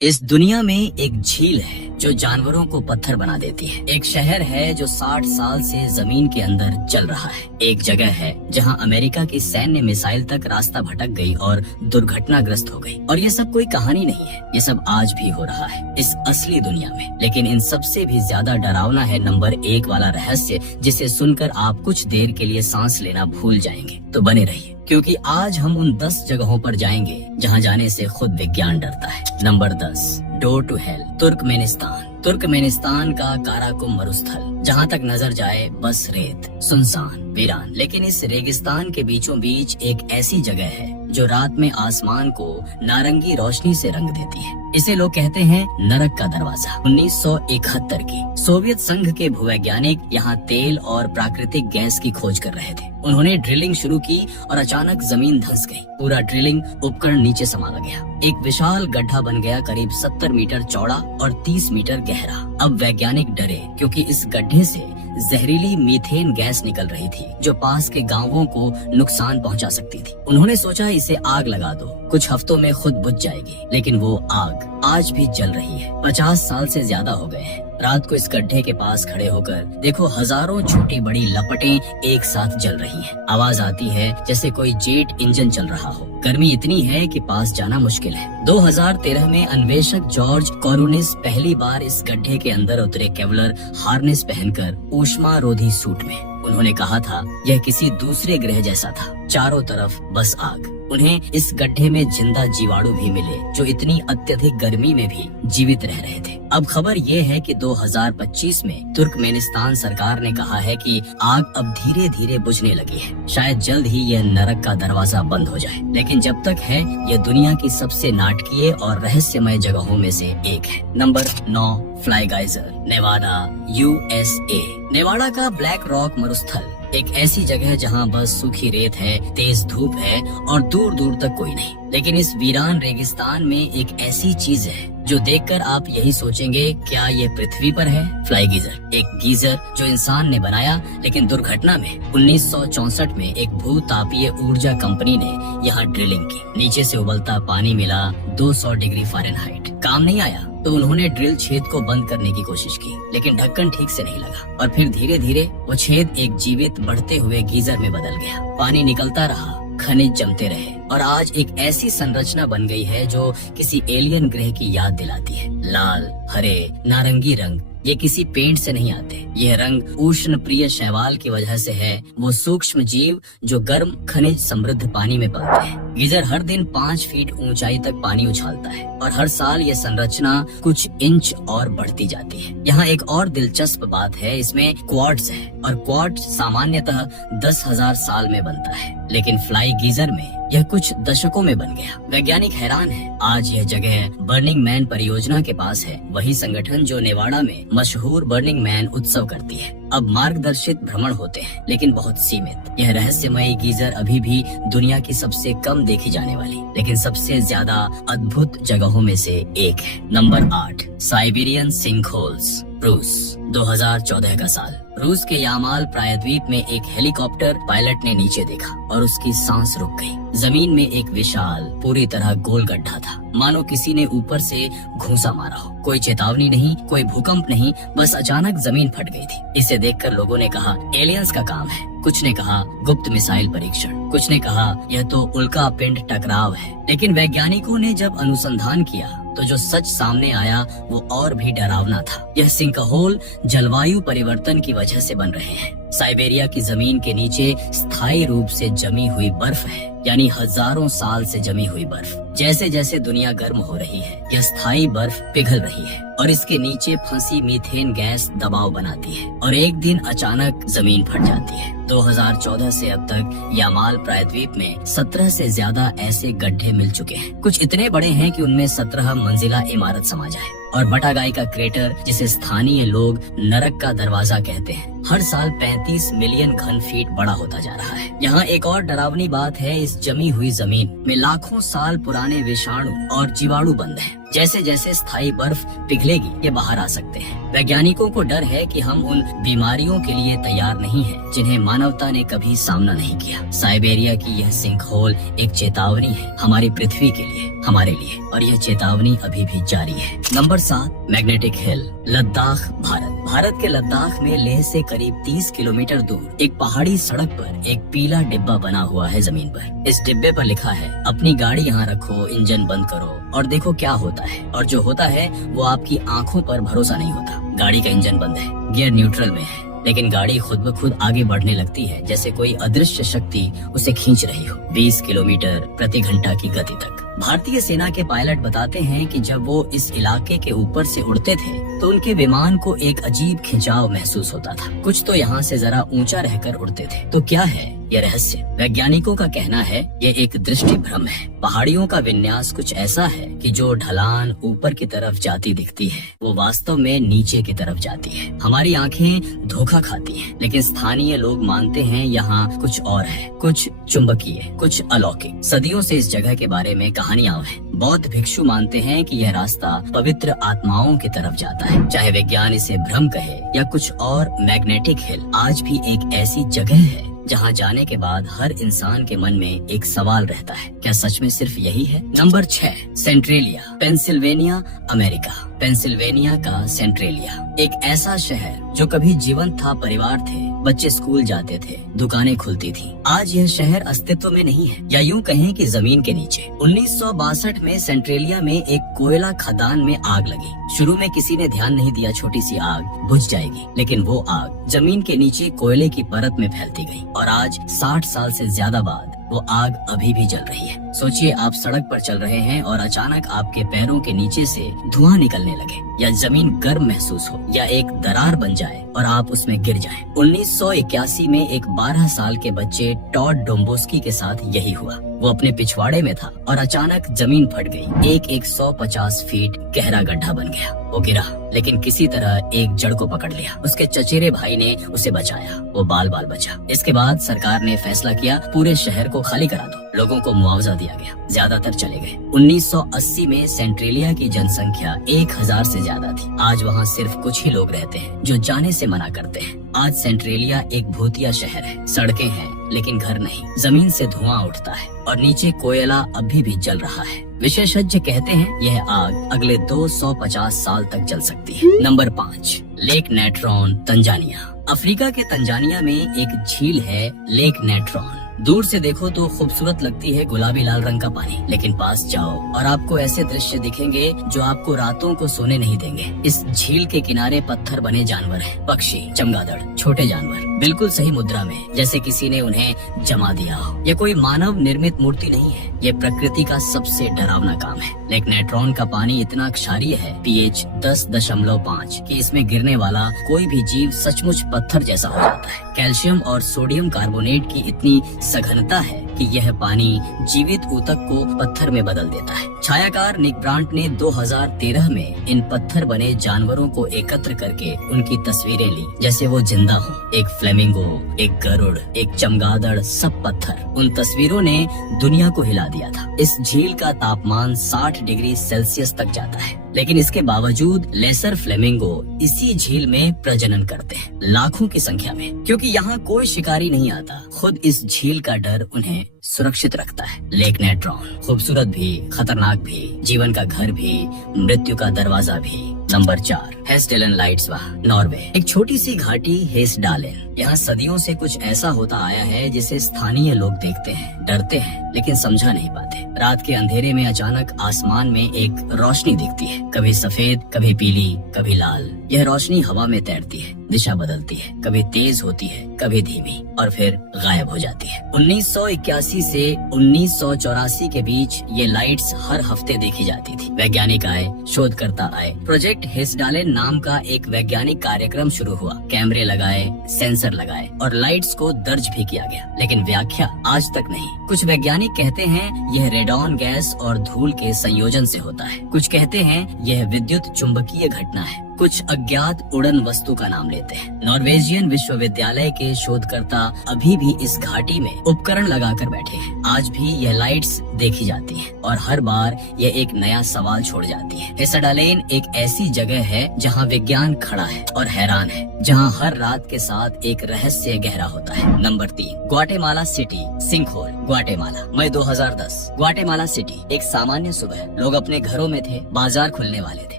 इस दुनिया में एक झील है जो जानवरों को पत्थर बना देती है। एक शहर है जो 60 साल से जमीन के अंदर चल रहा है। एक जगह है जहां अमेरिका की सैन्य मिसाइल तक रास्ता भटक गई और दुर्घटनाग्रस्त हो गई। और ये सब कोई कहानी नहीं है, ये सब आज भी हो रहा है इस असली दुनिया में। लेकिन इन सबसे भी ज्यादा डरावना है नंबर 1 वाला रहस्य, जिसे सुनकर आप कुछ देर के लिए सांस लेना भूल जाएंगे। तो बने रहिए, क्योंकि आज हम उन 10 जगहों पर जाएंगे जहां जाने से खुद विज्ञान डरता है। Number 10, door to hell, Turkmenistan. Turkmenistan का काराकुम मरुस्थल, जहाँ तक नजर जाए बस रेत, सुनसान, वीरान। लेकिन इस रेगिस्तान के बीचों बीच एक ऐसी जगह है जो रात में आसमान को नारंगी रोशनी से रंग देती है। इसे लोग कहते हैं नरक का दरवाजा। 1971 की सोवियत संघ के भूवैज्ञानिक यहाँ तेल और प्राकृतिक गैस की खोज कर रहे थे। उन्होंने ड्रिलिंग शुरू की और अचानक जमीन धंस गई। पूरा ड्रिलिंग उपकरण नीचे समाला गया। एक विशाल गड्ढा बन गया, करीब 70 मीटर चौड़ा और 30 मीटर गहरा। अब वैज्ञानिक डरे, क्योंकि इस गड्ढे से जहरीली मीथेन गैस निकल रही थी जो पास के गांवों को नुकसान पहुंचा सकती थी। उन्होंने सोचा इसे आग लगा दो, कुछ हफ्तों में खुद बुझ जाएगी। लेकिन वो आग आज भी जल रही है। 50 साल से ज्यादा हो गए हैं। रात को इस गड्ढे के पास खड़े होकर देखो, हजारों छोटी बड़ी लपटें एक साथ जल रही हैं। आवाज आती है जैसे कोई जेट इंजन चल रहा हो। गर्मी इतनी है कि पास जाना मुश्किल है। 2013 में अन्वेषक जॉर्ज कोरोनिस पहली बार इस गड्ढे के अंदर उतरे, केवलर हार्नेस पहनकर, ऊष्मारोधी सूट में। उन्होंने कहा था यह किसी दूसरे ग्रह जैसा था, चारों तरफ बस आग। उन्हें इस गड्ढे में जिंदा जीवाणु भी मिले जो इतनी अत्यधिक गर्मी में भी जीवित रह रहे थे। अब खबर ये है कि 2025 में तुर्कमेनिस्तान सरकार ने कहा है कि आग अब धीरे धीरे बुझने लगी है। शायद जल्द ही यह नरक का दरवाजा बंद हो जाए। लेकिन जब तक है, यह दुनिया की सबसे नाटकीय और रहस्यमय जगहों में से एक है। Number 9, fly geyser, Nevada, USA। Nevada का ब्लैक रॉक मरुस्थल एक ऐसी जगह जहां बस सूखी रेत है, तेज धूप है और दूर दूर तक कोई नहीं। लेकिन इस वीरान रेगिस्तान में एक ऐसी चीज है जो देखकर आप यही सोचेंगे, क्या ये पृथ्वी पर है? फ्लाई गीजर, एक गीजर जो इंसान ने बनाया, लेकिन दुर्घटना में 1964 में एक भूतापीय ऊर्जा कंपनी ने यहाँ ड्रिलिंग की। नीचे से उबलता पानी मिला 200 डिग्री फ़ारेनहाइट। काम नहीं आया तो उन्होंने ड्रिल छेद को बंद करने की कोशिश की, लेकिन ढक्कन ठीक से नहीं लगा। और फिर धीरे धीरे वो छेद एक जीवित बढ़ते हुए गीजर में बदल गया। पानी निकलता रहा, खनिज जमते रहे और आज एक ऐसी संरचना बन गई है जो किसी एलियन ग्रह की याद दिलाती है। लाल, हरे, नारंगी रंग ये किसी पेंट से नहीं आते। यह रंग उष्ण प्रिय शैवाल की वजह से है, वो सूक्ष्म जीव जो गर्म खनिज समृद्ध पानी में पलते हैं। गीजर हर दिन 5 फीट ऊंचाई तक पानी उछालता है और हर साल ये संरचना कुछ इंच और बढ़ती जाती है। यहाँ एक और दिलचस्प बात है, इसमें क्वार्ट्ज है और क्वार्ट्ज सामान्यतः 10,000 साल में बनता है, लेकिन फ्लाई गीजर में यह कुछ दशकों में बन गया। वैज्ञानिक हैरान है। आज यह जगह बर्निंग मैन परियोजना के पास है, वही संगठन जो नेवाडा में मशहूर बर्निंग मैन उत्सव करती है। अब मार्गदर्शित भ्रमण होते हैं, लेकिन बहुत सीमित। यह रहस्यमयी गीजर अभी भी दुनिया की सबसे कम देखी जाने वाली, लेकिन सबसे ज्यादा अद्भुत जगहों में से एक है। नंबर 8, साइबेरियन सिंकहोल्स, रूस। 2014 का साल। रूस के यामाल प्रायद्वीप में एक हेलीकॉप्टर पायलट ने नीचे देखा और उसकी सांस रुक गई। जमीन में एक विशाल, पूरी तरह गोल गड्ढा था, मानो किसी ने ऊपर से घूंसा मारा हो। कोई चेतावनी नहीं, कोई भूकंप नहीं, बस अचानक जमीन फट गई थी। इसे देखकर लोगों ने कहा एलियंस का काम है, कुछ ने कहा गुप्त मिसाइल परीक्षण, कुछ ने कहा यह तो उल्का पिंड टकराव है। लेकिन वैज्ञानिकों ने जब अनुसंधान किया तो जो सच सामने आया वो और भी डरावना था। यह सिंकहोल जलवायु परिवर्तन की वजह से बन रहे हैं। साइबेरिया की जमीन के नीचे स्थायी रूप से जमी हुई बर्फ है, यानी हजारों साल से जमी हुई बर्फ। जैसे जैसे दुनिया गर्म हो रही है, यह स्थायी बर्फ पिघल रही है और इसके नीचे फंसी मीथेन गैस दबाव बनाती है और एक दिन अचानक जमीन फट जाती है। 2014 से अब तक यामाल प्रायद्वीप में 17 से ज्यादा ऐसे गड्ढे मिल चुके हैं। कुछ इतने बड़े हैं कि उनमें 17 मंजिला इमारत समा जाए। और बटागाई का क्रेटर, जिसे स्थानीय लोग नरक का दरवाजा कहते हैं, हर साल 35 मिलियन घन फीट बड़ा होता जा रहा है। यहाँ एक और डरावनी बात है, इस जमी हुई जमीन में लाखों साल पुराने विषाणु और जीवाणु बंद हैं। जैसे जैसे स्थायी बर्फ पिघलेगी ये बाहर आ सकते हैं। वैज्ञानिकों को डर है कि हम उन बीमारियों के लिए तैयार नहीं हैं जिन्हें मानवता ने कभी सामना नहीं किया। साइबेरिया की यह सिंक होल एक चेतावनी है हमारी पृथ्वी के लिए, हमारे लिए, और यह चेतावनी अभी भी जारी है। Number 7, magnetic hill, Ladakh, Bharat. Bharat के लद्दाख में लेह से करीब 30 किलोमीटर दूर एक पहाड़ी सड़क पर एक पीला डिब्बा बना हुआ है जमीन पर। इस डिब्बे पर लिखा है, अपनी गाड़ी यहाँ रखो, इंजन बंद करो और देखो क्या होता है। और जो होता है वो आपकी आंखों पर भरोसा नहीं होता। गाड़ी का इंजन बंद है, गियर न्यूट्रल में है, लेकिन गाड़ी खुद ब खुद आगे बढ़ने लगती है जैसे कोई अदृश्य शक्ति उसे खींच रही हो, 20 किलोमीटर प्रति घंटा की गति तक। भारतीय सेना के पायलट बताते हैं कि जब वो इस इलाके के ऊपर से उड़ते थे तो उनके विमान को एक अजीब खिंचाव महसूस होता था। कुछ तो यहाँ से जरा ऊंचा रहकर उड़ते थे। तो क्या है ये रहस्य? वैज्ञानिकों का कहना है ये एक दृष्टि भ्रम है। पहाड़ियों का विन्यास कुछ ऐसा है कि जो ढलान ऊपर की तरफ जाती दिखती है वो वास्तव में नीचे की तरफ जाती है। हमारी आंखें धोखा खाती हैं, लेकिन स्थानीय लोग मानते हैं यहाँ कुछ और है, कुछ चुंबकीय, कुछ अलौकिक। सदियों से इस जगह के बारे में कहानियां हैं। बौद्ध भिक्षु मानते हैं कि यह रास्ता पवित्र आत्माओं की तरफ जाता है। चाहे विज्ञान इसे भ्रम कहे या कुछ और, मैग्नेटिक हिल आज भी एक ऐसी जगह है जहाँ जाने के बाद हर इंसान के मन में एक सवाल रहता है, क्या सच में सिर्फ यही है? Number 6, Centralia, Pennsylvania, America. Pennsylvania का सेंट्रेलिया एक ऐसा शहर जो कभी जीवंत था, परिवार थे, बच्चे स्कूल जाते थे, दुकानें खुलती थी। आज यह शहर अस्तित्व में नहीं है, या यूं कहें कि जमीन के नीचे। 1962 में सेंट्रेलिया में एक कोयला खदान में आग लगी। शुरू में किसी ने ध्यान नहीं दिया, छोटी सी आग बुझ जाएगी, लेकिन वो आग जमीन के नीचे कोयले की परत में फैलती गई और आज 60 साल से ज्यादा बाद वो आग अभी भी जल रही है। सोचिए, आप सड़क पर चल रहे हैं और अचानक आपके पैरों के नीचे से धुआं निकलने लगे, या जमीन गर्म महसूस हो, या एक दरार बन जाए और आप उसमें गिर जाएं। 1981 में एक 12 साल के बच्चे टॉड डोम्बोस्की के साथ यही हुआ। वो अपने पिछवाड़े में था और अचानक जमीन फट गई। एक 150 फीट गहरा गड्ढा बन गया। वो गिरा, लेकिन किसी तरह एक जड़ को पकड़ लिया। उसके चचेरे भाई ने उसे बचाया, वो बाल बाल बचा। इसके बाद सरकार ने फैसला किया, पूरे शहर को खाली करा दो। लोगों को मुआवजा दिया गया, ज्यादातर चले गए। 1980 में सेंट्रेलिया की जनसंख्या 1000 से ज्यादा थी। आज वहाँ सिर्फ कुछ ही लोग रहते हैं जो जाने से मना करते हैं। आज सेंट्रेलिया एक भूतिया शहर है। सड़कें हैं लेकिन घर नहीं, जमीन से धुआं उठता है और नीचे कोयला अभी भी जल रहा है। विशेषज्ञ कहते हैं यह आग अगले 250 साल तक जल सकती है। Number 5, lake Natron, Tanzania. Africa के तंजानिया में एक झील है, लेक नेट्रॉन। दूर से देखो तो खूबसूरत लगती है, गुलाबी लाल रंग का पानी, लेकिन पास जाओ और आपको ऐसे दृश्य दिखेंगे जो आपको रातों को सोने नहीं देंगे। इस झील के किनारे पत्थर बने जानवर हैं, पक्षी, चमगादड़, छोटे जानवर, बिल्कुल सही मुद्रा में, जैसे किसी ने उन्हें जमा दिया हो। ये कोई मानव निर्मित मूर्ति नहीं है, ये प्रकृति का सबसे डरावना काम है। लेक नेट्रॉन का पानी इतना क्षारीय है, pH 10.5, कि इसमें गिरने वाला कोई भी जीव सचमुच पत्थर जैसा हो जाता है। कैल्शियम और सोडियम कार्बोनेट की इतनी सघनता है कि यह पानी जीवित ऊतक को पत्थर में बदल देता है। छायाकार निक ब्रांट ने 2013 में इन पत्थर बने जानवरों को एकत्र करके उनकी तस्वीरें ली, जैसे वो जिंदा हो। एक फ्लेमिंगो, एक गरुड़, एक चमगादड़, सब पत्थर। उन तस्वीरों ने दुनिया को हिला दिया था। इस झील का तापमान 60 डिग्री सेल्सियस तक जाता है, लेकिन इसके बावजूद लेसर फ्लेमिंगो इसी झील में प्रजनन करते हैं, लाखों की संख्या में। क्योंकि यहाँ कोई शिकारी नहीं आता, खुद इस झील का डर उन्हें सुरक्षित रखता है। लेक नेट्रॉन खूबसूरत भी, खतरनाक भी, जीवन का घर भी, मृत्यु का दरवाजा भी। Number 4, Hessdalen lights, Norway. एक छोटी सी घाटी हेस्डालेन। यहाँ सदियों से कुछ ऐसा होता आया है जिसे स्थानीय लोग देखते हैं, डरते हैं, लेकिन समझा नहीं पाते। रात के अंधेरे में अचानक आसमान में एक रोशनी दिखती है, कभी सफेद, कभी पीली, कभी लाल। यह रोशनी हवा में तैरती है, दिशा बदलती है, कभी तेज होती है, कभी धीमी, और फिर गायब हो जाती है। 1981 से 1984 के बीच ये लाइट्स हर हफ्ते देखी जाती थी। वैज्ञानिक आए, शोधकर्ता आए, प्रोजेक्ट हेस्डालेन नाम का एक वैज्ञानिक कार्यक्रम शुरू हुआ। कैमरे लगाए, सेंसर लगाए और लाइट्स को दर्ज भी किया गया, लेकिन व्याख्या आज तक नहीं। कुछ वैज्ञानिक कहते हैं यह रेडॉन गैस और धूल के संयोजन से होता है। कुछ कहते हैं यह विद्युत चुंबकीय घटना है। कुछ अज्ञात उड़न वस्तु का नाम लेते हैं। नॉर्वेजियन विश्वविद्यालय के शोधकर्ता अभी भी इस घाटी में उपकरण लगाकर बैठे हैं। आज भी यह लाइट्स देखी जाती हैं और हर बार यह एक नया सवाल छोड़ जाती है। एसाडालेन एक ऐसी जगह है जहां विज्ञान खड़ा है और हैरान है, जहां हर रात के साथ एक रहस्य गहरा होता है। Number 3, Guatemala City sinkhole, Guatemala, May 2010। Guatemala City एक सामान्य सुबह, लोग अपने घरों में थे, बाजार खुलने वाले थे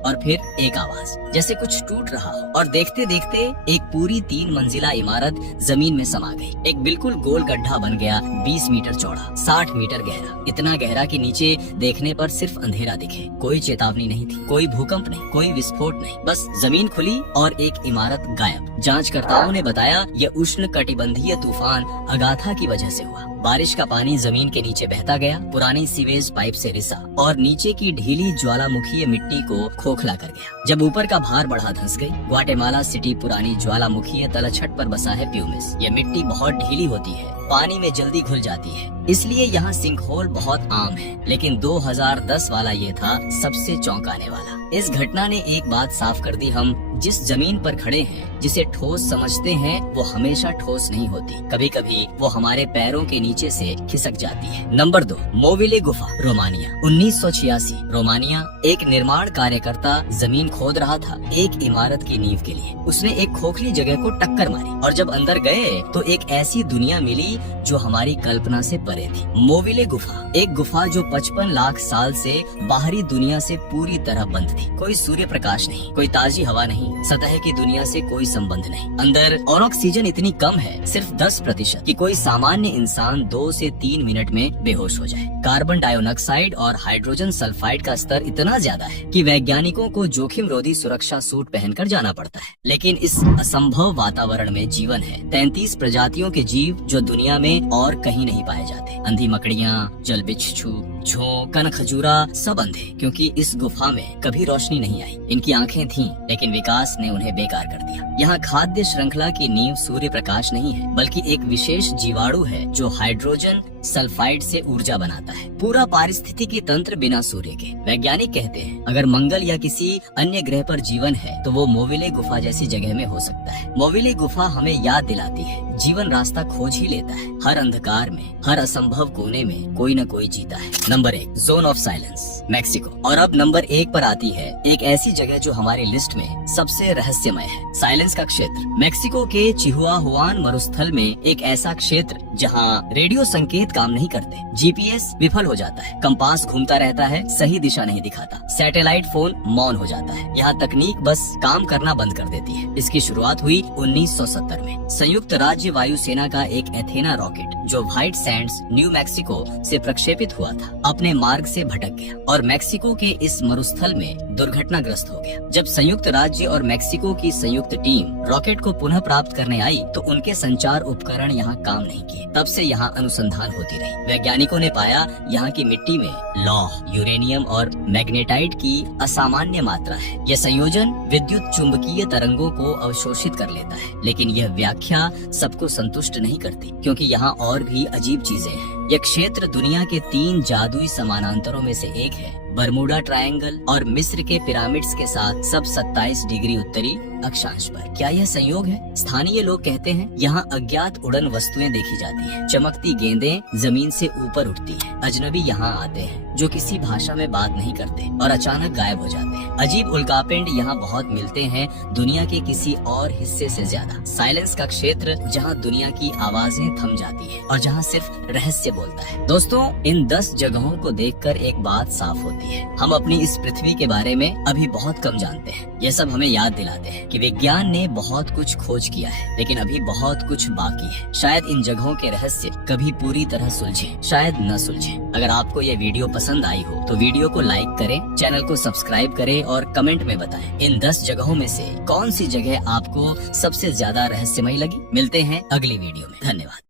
और फिर एक आवाज जैसे कुछ टूट रहा हो और देखते देखते एक पूरी 3 मंजिला इमारत जमीन में समा गई। एक बिल्कुल गोल गड्ढा बन गया, 20 मीटर चौड़ा, 60 मीटर गहरा, इतना गहरा कि नीचे देखने पर सिर्फ अंधेरा दिखे। कोई चेतावनी नहीं थी, कोई भूकंप नहीं, कोई विस्फोट नहीं, बस जमीन खुली और एक इमारत गायब। जांचकर्ताओं ने बताया यह उष्ण कटिबंधीय तूफान अगाथा की वजह से हुआ। बारिश का पानी जमीन के नीचे बहता गया, पुरानी सीवेज पाइप से रिसा और नीचे की ढीली ज्वालामुखीय मिट्टी को खोखला कर गया। जब ऊपर का भार बढ़ा धंस गई। ग्वाटेमाला सिटी पुरानी ज्वालामुखीय तलछट पर बसा है प्यूमिस। यह मिट्टी बहुत ढीली होती है, पानी में जल्दी घुल जाती है, इसलिए यहाँ सिंकहोल बहुत आम है। लेकिन 2010 वाला ये था सबसे चौंकाने वाला। इस घटना ने एक बात साफ कर दी, हम जिस जमीन पर खड़े हैं, जिसे ठोस समझते हैं, वो हमेशा ठोस नहीं होती। कभी कभी वो हमारे पैरों के नीचे से खिसक जाती है। नंबर 2, मोविले गुफा, रोमानिया, 1986। रोमानिया एक निर्माण कार्यकर्ता जमीन खोद रहा था एक इमारत की नींव के लिए। उसने एक खोखली जगह को टक्कर मारी और जब अंदर गए तो एक ऐसी दुनिया मिली जो हमारी कल्पना से परे थी। मोविले गुफा, एक गुफा जो 55 लाख साल से बाहरी दुनिया से पूरी तरह बंद थी। कोई सूर्य प्रकाश नहीं, कोई ताजी हवा नहीं, सतह की दुनिया से कोई संबंध नहीं। अंदर और ऑक्सीजन इतनी कम है, सिर्फ 10%, कि कोई सामान्य इंसान 2 से 3 मिनट में बेहोश हो जाए। कार्बन डाइऑक्साइड और हाइड्रोजन सल्फाइड का स्तर इतना ज्यादा है कि वैज्ञानिकों को जोखिम रोधी सुरक्षा सूट पहनकर जाना पड़ता है। लेकिन इस असंभव वातावरण में जीवन है। 33 प्रजातियों के जीव जो दुनिया में और कहीं नहीं पाए जाते। अंधी मकड़ियाँ, जल बिच्छू, झोंक, कन खजूरा, सब अंधे, क्योंकि इस गुफा में कभी रोशनी नहीं आई। इनकी आंखें थीं, लेकिन विकास ने उन्हें बेकार कर दिया। यहाँ खाद्य श्रृंखला की नींव सूर्य प्रकाश नहीं है, बल्कि एक विशेष जीवाणु है जो हाइड्रोजन सल्फाइड से ऊर्जा बनाता है। पूरा पारिस्थितिकी तंत्र बिना सूर्य के। वैज्ञानिक कहते हैं अगर मंगल या किसी अन्य ग्रह पर जीवन है तो वो मोविले गुफा जैसी जगह में हो सकता है। मोविले गुफा हमें याद दिलाती है जीवन रास्ता खोज ही लेता है। हर अंधकार में, हर असंभव कोने में कोई न कोई जीता है। Number 1, zone of silence, Mexico. और अब नंबर 1 पर आती है एक ऐसी जगह जो हमारी लिस्ट में सबसे रहस्यमय है, साइलेंस का क्षेत्र। मैक्सिको के चिहुआहुआन मरुस्थल में एक ऐसा क्षेत्र जहाँ रेडियो संकेत काम नहीं करते, जीपीएस विफल हो जाता है, कंपास घूमता रहता है, सही दिशा नहीं दिखाता, सैटेलाइट फोन मौन हो जाता है। यहाँ तकनीक बस काम करना बंद कर देती है। इसकी शुरुआत हुई 1970 में। संयुक्त राज्य वायुसेना का एक एथेना रॉकेट जो व्हाइट सैंड्स, न्यू मैक्सिको से प्रक्षेपित हुआ था, अपने मार्ग से भटक गया और मैक्सिको के इस मरुस्थल में दुर्घटनाग्रस्त हो गया। जब संयुक्त राज्य और मैक्सिको की संयुक्त टीम रॉकेट को पुनः प्राप्त करने आई तो उनके संचार उपकरण यहाँ काम नहीं किए। तब से यहाँ अनुसंधान होती रही। वैज्ञानिकों ने पाया यहाँ की मिट्टी में लौह, यूरेनियम और मैग्नेटाइट की असामान्य मात्रा है। यह संयोजन विद्युत चुंबकीय तरंगों को अवशोषित कर लेता है। लेकिन यह व्याख्या सबको संतुष्ट नहीं करती, क्योंकि यहाँ और भी अजीब चीजें हैं। यह क्षेत्र दुनिया के 3 जादुई समानांतरों में से एक है, बरमूडा ट्रायंगल और मिस्र के पिरामिड्स के साथ सब 27 डिग्री उत्तरी अक्षांश पर। क्या यह संयोग है? स्थानीय लोग कहते हैं यहाँ अज्ञात उड़न वस्तुएं देखी जाती हैं। चमकती गेंदें जमीन से ऊपर उठती हैं। अजनबी यहाँ आते हैं जो किसी भाषा में बात नहीं करते और अचानक गायब हो जाते हैं। अजीब उल्कापिंड यहाँ बहुत मिलते हैं, दुनिया के किसी और हिस्से से ज्यादा। साइलेंस का क्षेत्र जहाँ दुनिया की आवाजें थम जाती है और जहाँ सिर्फ रहस्य बोलता है। दोस्तों, इन 10 जगहों को देखकर एक बात साफ होती है, हम अपनी इस पृथ्वी के बारे में अभी बहुत कम जानते हैं। ये सब हमें याद दिलाते हैं कि विज्ञान ने बहुत कुछ खोज किया है, लेकिन अभी बहुत कुछ बाकी है। शायद इन जगहों के रहस्य कभी पूरी तरह सुलझे, शायद न सुलझे। अगर आपको ये वीडियो पसंद आई हो तो वीडियो को लाइक करें, चैनल को सब्सक्राइब करें और कमेंट में बताएं इन 10 जगहों में से कौन सी जगह आपको सबसे ज्यादा रहस्यमयी लगी। मिलते हैं अगली वीडियो में। धन्यवाद।